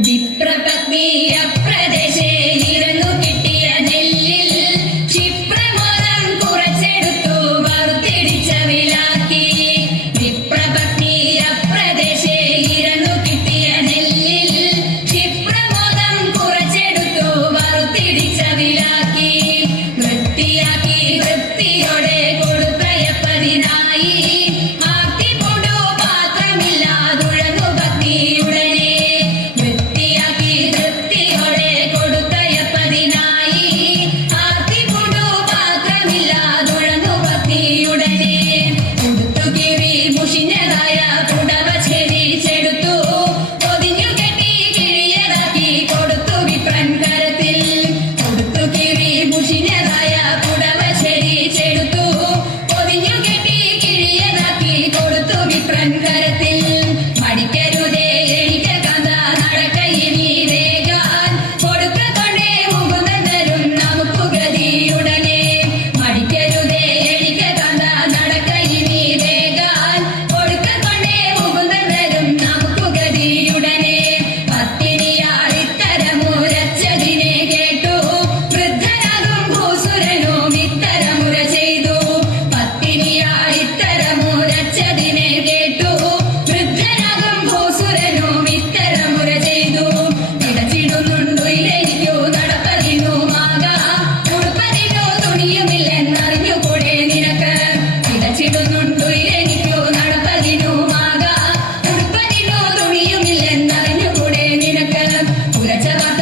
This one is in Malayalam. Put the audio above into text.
വിപ്രപത്നിയ പ്രദേശേ Let's go.